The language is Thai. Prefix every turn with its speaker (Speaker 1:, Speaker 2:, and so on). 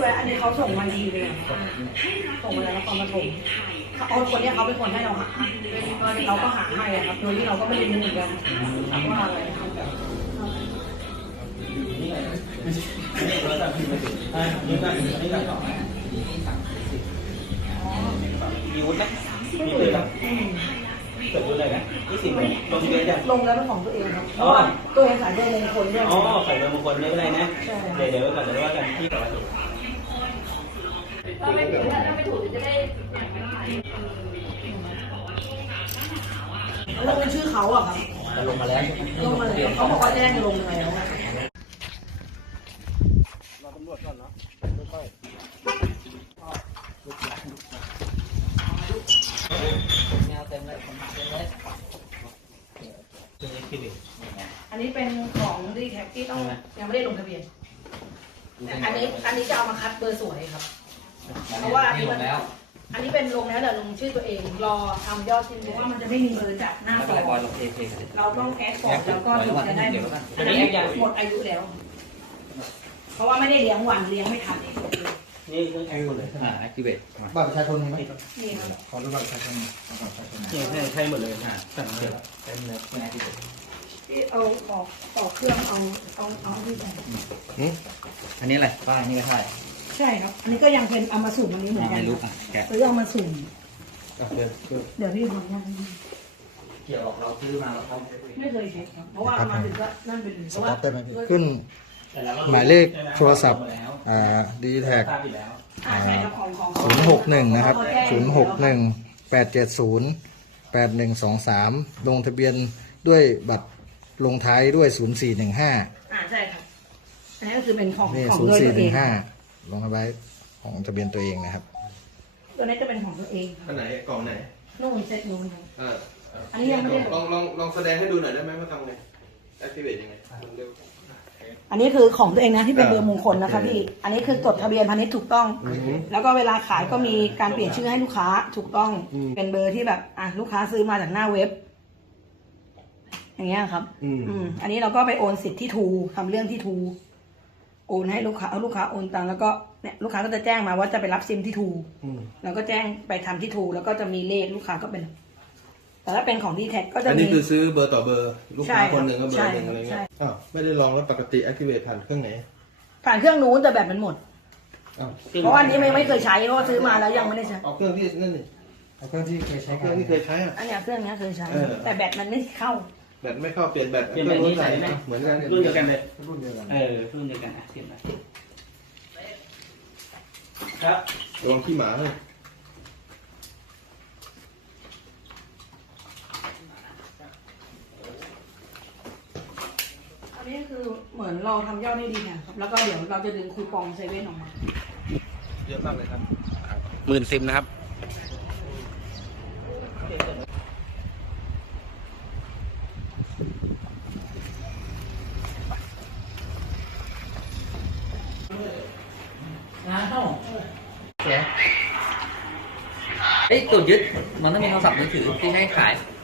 Speaker 1: ด้วยอันนี้เขาส่งมาดีเลยส่งมาแล้วนครปฐมเอาคนนี้เขาเป็นคนให้เราหาเราก็หาให้ครับโดยที่เราก็ไม่ได้รู้เหมือนกันว่าอะไร
Speaker 2: มีวุฒิไหมมีเลยครับเกิดดูเลยนะ20ลงทะเบียนยัง
Speaker 1: ลงแล้วเป็นของตัวเองครับเพราะว่าตัวเองขายเบอร์มงคลด้วย
Speaker 2: อ๋อขายเบอร์มงคลไม่เป็นไรนะเดี๋ยวก่อนเดี๋ยวว่ากันที่ต่อไปถูก
Speaker 1: ถ้าไม่ถูกจะได้เราเป็นชื่อเขาอะครับ
Speaker 2: จะลงมาแล้ว
Speaker 1: ลงมาเลยเขาบอกว่าจะได้ลงแล้ว
Speaker 2: รอตำรวจก่อนเนาะค่อยแนวเต็มเลยเต็มเลย
Speaker 1: อันนี้เป็นของดีแท็กที่ต้องยังไม่ได้ลงทะเบียนอันนี้จะเอามาคัดเบอร์สวยครับเพราะว่าอันนี้เป็นลงแล้วแต่ลงชื่อตัวเองรอทำยอดจริงเพราะว่ามันจะไม่มีเบอร์จากหน้าฟอร์มเราต้องแอดฟอร์มแล้วก็ถึงจะได้อันนี้หมดอายุแล้วเพราะว่าไม่ได้เลี้ยงวันเลี้ยงไม่ทัน
Speaker 2: นี่คือแอคหมดเลย
Speaker 3: activate บัตรประชาชนมีไหม
Speaker 1: นี่ครับ
Speaker 3: ขอดูบัตรประชาชน
Speaker 2: นี่ใช่หมดเลยสั่งเลย
Speaker 3: เต็มเลยเป็น activate
Speaker 1: ที่เอาต่อเครื่องเอาที่ไหน
Speaker 3: อันนี้อะไรป้ายนี่ก็ใช่
Speaker 1: ใช่ครับอันนี้ก็ยังเป็นเอามาสุ่มอันนี้เหมือนกัน
Speaker 3: ไม่รู้แกะ
Speaker 1: หรือเอามาสุ่มเดี๋ยวพี่บอกนะ
Speaker 3: เกี่ยวกับเราซื้อมาเรา
Speaker 1: ไม่เคยเช็คครับเพราะว่ามาถึงก็นั่นเป็นเพราะว่า
Speaker 4: ขึ้นหมายเลขโทรศัพท์ดีแท็ก061นะครับ061-870-8123ลงทะเบียนด้วยบัตรลงท้ายด้วย0415
Speaker 1: ใช่ครับอันนี้ก็คือเป็นของ
Speaker 4: 0415ลงทะเบียนของทะเบียนตัวเองนะครับ
Speaker 1: ตัวนี้จะเป็นของตัวเอง
Speaker 5: อันไหนกล่องไหน
Speaker 1: นู่นเซ็ตนู่นอันนี้ยังไม่ได้
Speaker 5: ลองแสดงให้ดูหน่อยได้ไหมว่าทำไง activate ยังไงเร็ว
Speaker 1: อันนี้คือของตัวเองนะที่เป็นเบอร์มงคลนะคะพี่อันนี้คือจดทะเบียนพาณิชย์ถูกต้องแล้วก็เวลาขายก็มีการเปลี่ยนชื่อให้ลูกค้าถูกต้องเป็นเบอร์ที่แบบลูกค้าซื้อมาจากหน้าเว็บอย่างเงี้ยครับอันนี้เราก็ไปโอนสิทธิ์ที่ทูทำเรื่องที่ทูโอนให้ลูกค้าเอาลูกค้าโอนตังแล้วก็เนี่ยลูกค้าก็จะแจ้งมาว่าจะไปรับซิมที่ทูแล้วก็แจ้งไปทำที่ทูแล้วก็จะมีเลขลูกค้าก็เป็นแต่ถ้าเป็นของดีแท็กก็จะมี
Speaker 5: อันนี้คือซื้อเบอร์ต่อเบอร์ลูกค้าคนหนึ่งก็เบอร์หนึ่งอะไรเงี้ยไม่ได้ลองแล้วปกติ activate ผ่านเครื่องไหน
Speaker 1: ผ่านเครื่องนู้นแต่แบบมันหมดเพราะว่านี้ไม่เคยใช้เพราะว่าซื้อมาแล้วยังไม่ได้ใช้
Speaker 5: เอาเครื่องที่นั่นนี่
Speaker 3: เอาเครื่องที่เคยใช้
Speaker 5: เครื่องที่เคยใช้
Speaker 1: อันนี้เครื่องนี้เคยใช้แต่แบตมันไม่เข้า
Speaker 5: แบตไม่เข้าเปลี่ยนแบต
Speaker 2: เปลี่ยนแบบนี้ใส่
Speaker 5: เหมือนกัน
Speaker 2: รุ่นเดียวกันเลย
Speaker 3: รุ่นเดียวกัน
Speaker 2: รุ่นเดียวกันเปลี่ยนไปครับ
Speaker 5: ลองขี้หมาเลย
Speaker 1: อันนี้คือเหมือนเราทำยอดได้ดีนะครับแล้วก็เดี๋ยวเราจะดึงคูปองเซเว่นออกมา
Speaker 5: เยอะมากเลยครับ
Speaker 2: 10,000 ซิมนะครับเสียตรวจยึดมันต้องมีโทรศัพท์มือถือที่ให้ขาย